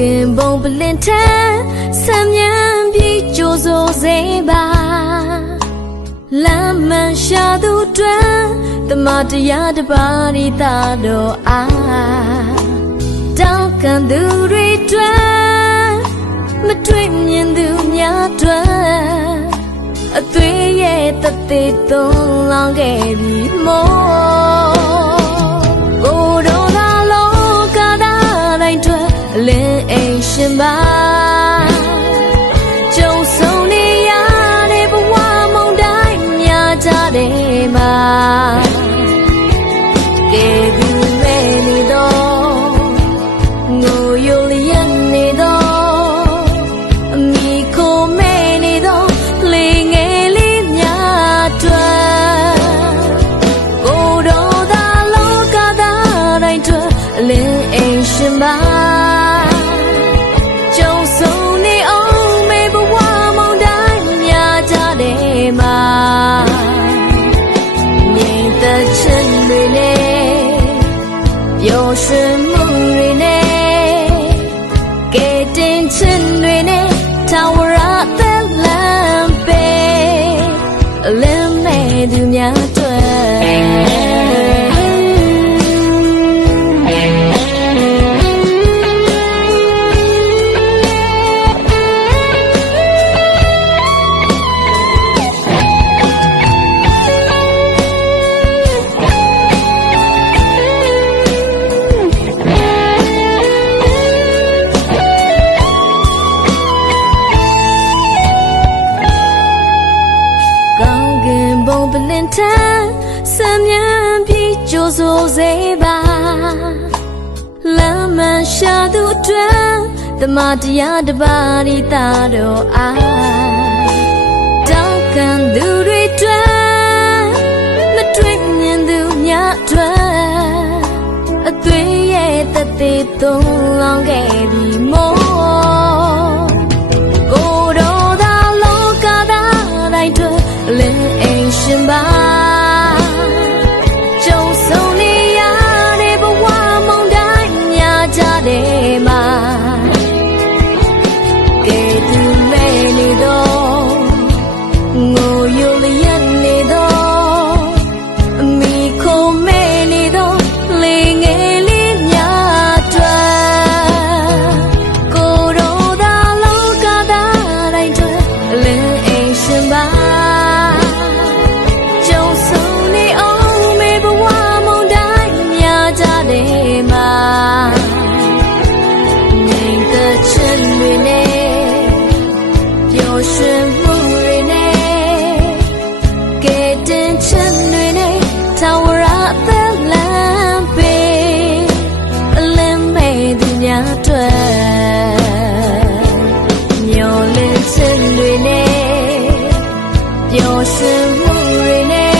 ခင်ဘုံပလင်ထဆမ်းမြန်ပြီးကြိုးစိုးစေပါလမ်းမှန်ရှာသူတွင်တမတရားတပါးရီသာတော်အားတောင်းခံသူတွေတွင်မတွေ့မြင်သူများတွင်အသွေးရဲ့တသက်သွန်းလောင်းခဲ့ပြီမို့ကိုတော်သာလောကသားတိုင်းတွင်လင်းအိမ်ရှင်ပါကြုံဆုံးနေရတဲ့ဘဝမုန်တိုင်းများကြတယ်မှာကဲသူမဲ့နေတော့ငိုယိုလျက်နေတော့အမိခိုမဲ့နေတော့လေငယ်လေးများတွင်ကိုတော်သာလောကသားတိုင်းတွင်လင်းအိမ်ရှင်ပါပျော်ရွှင်မှုတွေနဲ့ကဲတင်ခြင်းတွေနဲ့ထာဝရသက်လမ်းပေးလမ်းမဲ့သူများပလင်ထဆမ်းမြန်ပြီးကြိုးစိုးစေပါလမ်းမှန်ရှာသူတွင်တမတရားတပါးရီသာတော်အားတောင်းခံသူတွေတွင်မတွေ့မြင်သူများတွင်အသွေးရဲ့တသက်သွန်းလောင်းခဲ့ပြီမို့ကိုတော်သာလောကသားတိုင်းတွင်လင်းအိမ်ရှင်ပါကြုံဆုံးနေရတဲ့ဘဝမုန်တိုင်းများကြတယ်မှာကဲသူမဲ့နေတော့ငိုယိုလျက်နေတော့အမိခိုမဲ့နေတော့လေငယ်လေးများတွင်ကိုတော်သာလောကသားတိုင်းတွင်လင်းအိမ်ရှင်ပါရွှင်မှုတွေနဲ့ကဲတင်ခြင်းတွေနဲ့ထာဝရသက်လမ်းပေးအလင်းမဲ့သူများတွေ့မျောလင်းခြင်းတွေနဲ့ပျော်ရွှင်မှုတွေနဲ့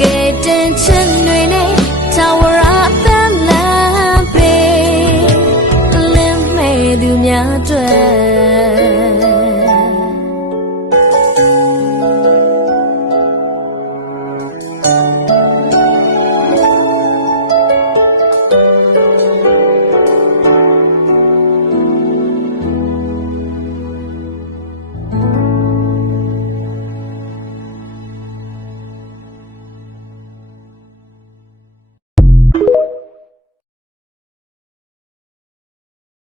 ကဲတင်ခြင်းတွေနဲ့ထာဝရသက်လမ်းပေးအလင်းမဲ့သူများတွေ့